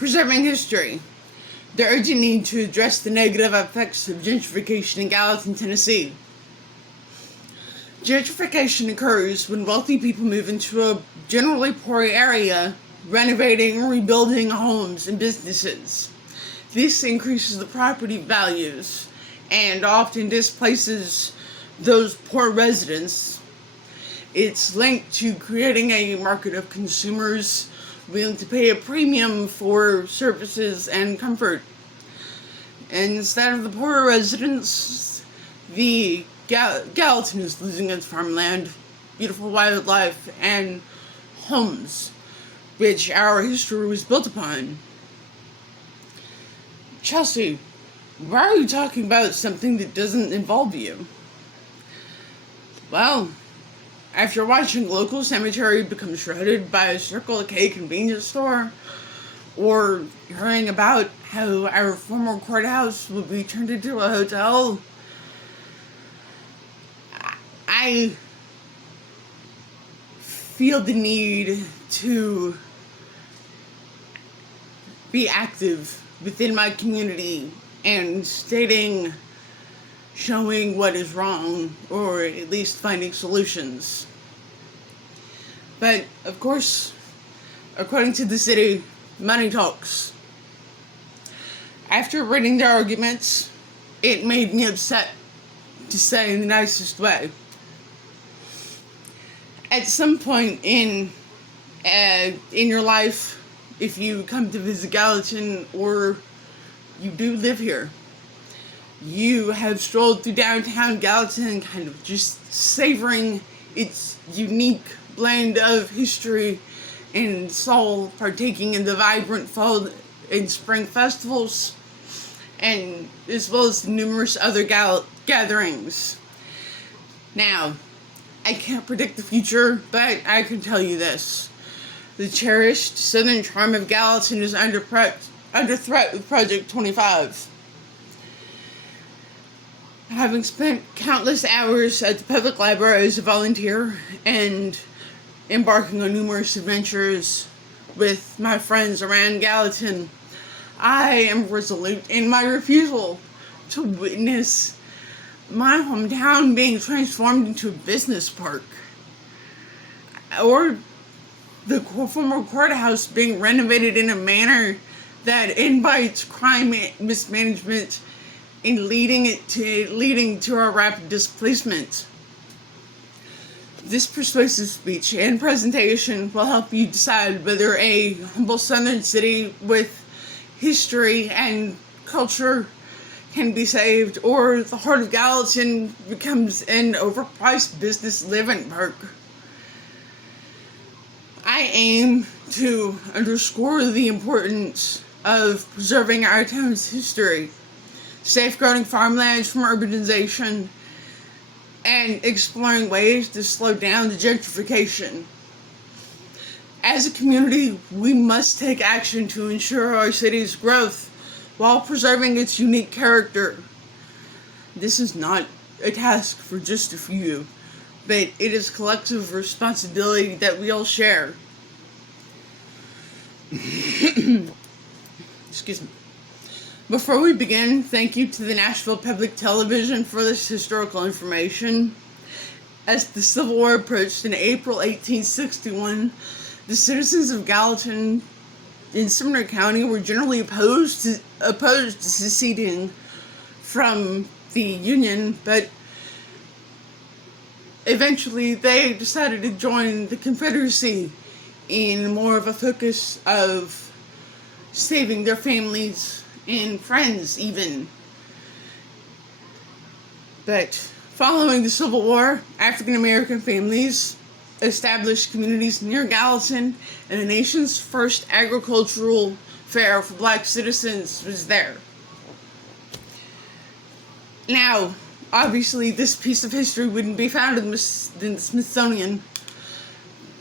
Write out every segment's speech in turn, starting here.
Preserving history. The urgent need to address the negative effects of gentrification in Gallatin, Tennessee. Gentrification occurs when wealthy people move into a generally poor area, renovating and rebuilding homes and businesses. This increases the property values and often displaces those poor residents. It's linked to creating a market of consumers willing to pay a premium for services and comfort. And instead of the poorer residents, the Gallatin is losing its farmland, beautiful wildlife, and homes, which our history was built upon. Chelsea, why are you talking about something that doesn't involve you? Well, after watching local cemetery become shredded by a Circle K convenience store, or hearing about how our former courthouse will be turned into a hotel, I feel the need to be active within my community and showing what is wrong, or at least finding solutions. But, of course, according to the city, money talks. After reading their arguments, it made me upset, to say in the nicest way. At some point in your life, if you come to visit Gallatin or you do live here, you have strolled through downtown Gallatin, kind of just savoring its unique blend of history and soul, partaking in the vibrant fall and spring festivals, and as well as the numerous other gatherings. Now, I can't predict the future, but I can tell you this. The cherished southern charm of Gallatin is under threat with Project 25. Having spent countless hours at the public library as a volunteer and embarking on numerous adventures with my friends around Gallatin, I am resolute in my refusal to witness my hometown being transformed into a business park, or the former courthouse being renovated in a manner that invites crime and mismanagement and leading to our rapid displacement. This persuasive speech and presentation will help you decide whether a humble southern city with history and culture can be saved, or the heart of Gallatin becomes an overpriced business living park. I aim to underscore the importance of preserving our town's history, safeguarding farmlands from urbanization, and exploring ways to slow down the gentrification. As a community, we must take action to ensure our city's growth while preserving its unique character. This is not a task for just a few, but it is a collective responsibility that we all share. Excuse me. Before we begin, thank you to the Nashville Public Television for this historical information. As the Civil War approached in April 1861, the citizens of Gallatin in Sumner County were generally opposed to seceding from the Union, but eventually they decided to join the Confederacy in more of a focus of saving their families and friends even. But following the Civil War, African American families established communities near Gallatin, and the nation's first agricultural fair for black citizens was there. Now, obviously, this piece of history wouldn't be found in the Smithsonian,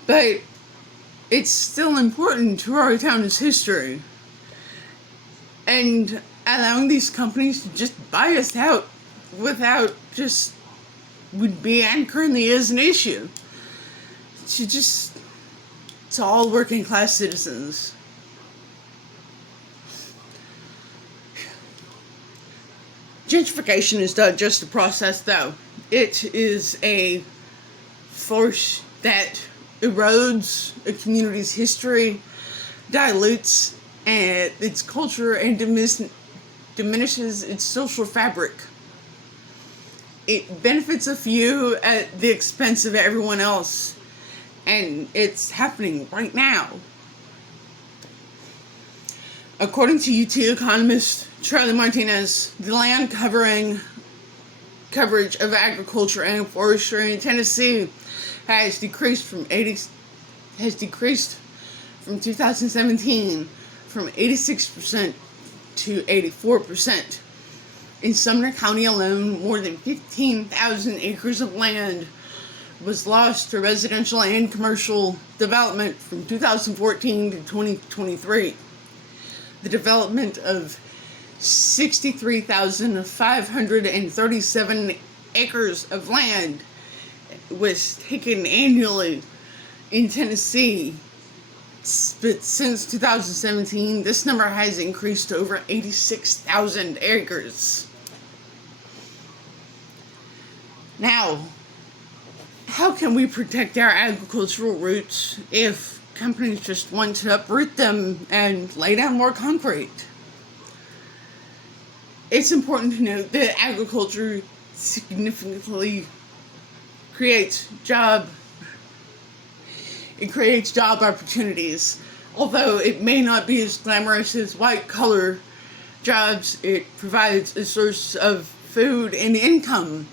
but it's still important to our town's history. And allowing these companies to just buy us out without just would be, and currently is, an issue. To all working class citizens. Gentrification is not just a process, though. It is a force that erodes a community's history, dilutes its culture, and diminishes its social fabric. It benefits a few at the expense of everyone else, and it's happening right now. According to UT economist Charlie Martinez, the land coverage of agriculture and forestry in Tennessee has decreased from 2017 from 86% to 84%. In Sumner County alone, more than 15,000 acres of land was lost to residential and commercial development from 2014 to 2023. The development of 63,537 acres of land was taken annually in Tennessee. But since 2017, this number has increased to over 86,000 acres. Now, how can we protect our agricultural roots if companies just want to uproot them and lay down more concrete? It's important to note that agriculture significantly creates job opportunities. Although it may not be as glamorous as white-collar jobs, it provides a source of food and income.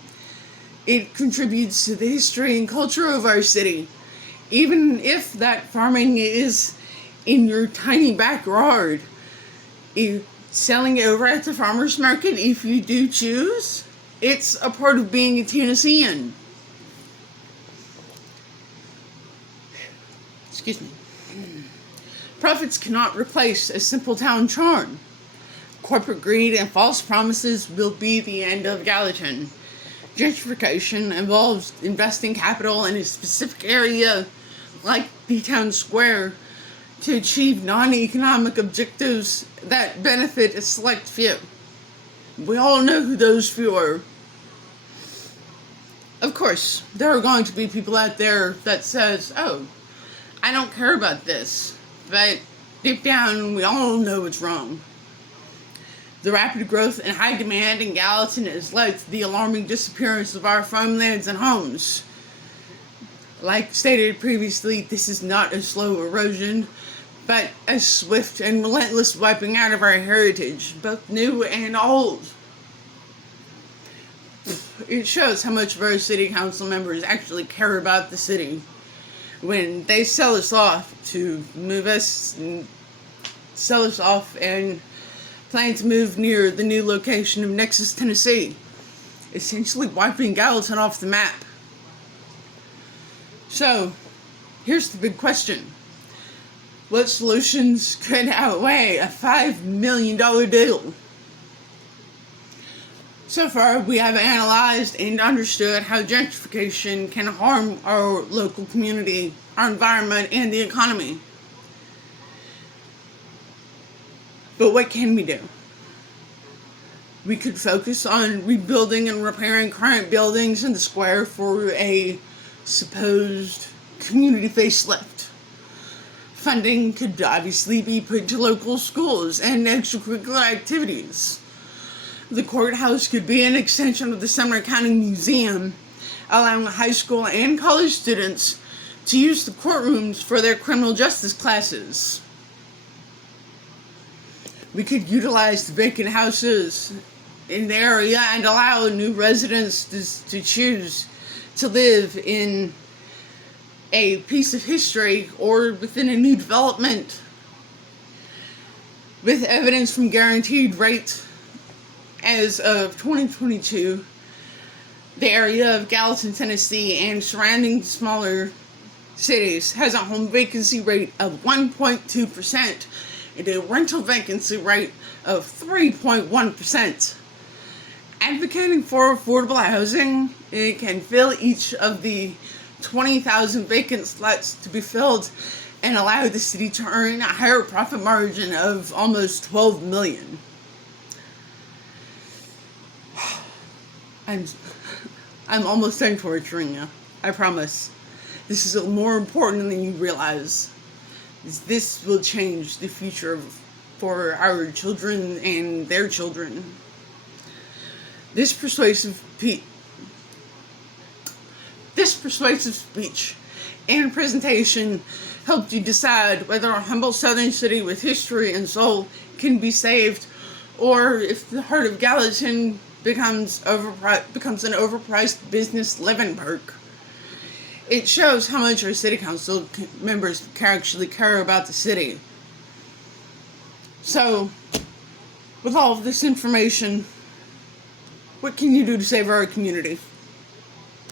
It contributes to the history and culture of our city. Even if that farming is in your tiny backyard, selling it over at the farmer's market, if you do choose, it's a part of being a Tennessean. Excuse me. Profits cannot replace a simple town charm. Corporate greed and false promises will be the end of Gallatin. Gentrification involves investing capital in a specific area like the town square to achieve non-economic objectives that benefit a select few. We all know who those few are. Of course, there are going to be people out there that says, oh, I don't care about this, but deep down we all know it's wrong. The rapid growth and high demand in Gallatin has led to the alarming disappearance of our farmlands and homes. Like stated previously, this is not a slow erosion, but a swift and relentless wiping out of our heritage, both new and old. It shows how much of our city council members actually care about the city when they sell us off and plan to move near the new location of Nexus, Tennessee, essentially wiping Gallatin off the map. So, here's the big question. What solutions could outweigh a $5 million deal? So far, we have analyzed and understood how gentrification can harm our local community, our environment, and the economy. But what can we do? We could focus on rebuilding and repairing current buildings in the square for a supposed community facelift. Funding could obviously be put to local schools and extracurricular activities. The courthouse could be an extension of the Sumner County Museum, allowing high school and college students to use the courtrooms for their criminal justice classes. We could utilize the vacant houses in the area and allow new residents to choose to live in a piece of history or within a new development. With evidence from Guaranteed Rate, as of 2022, the area of Gallatin, Tennessee, and surrounding smaller cities has a home vacancy rate of 1.2% and a rental vacancy rate of 3.1%. Advocating for affordable housing, it can fill each of the 20,000 vacant slots to be filled and allow the city to earn a higher profit margin of almost $12 million. I'm I'm almost done torturing you. I promise. This is more important than you realize. This will change the future for our children and their children. This persuasive this persuasive speech and presentation helped you decide whether a humble southern city with history and soul can be saved, or if the heart of Gallatin becomes an overpriced business living perk. It shows how much our city council members actually care about the city. So, with all of this information, what can you do to save our community?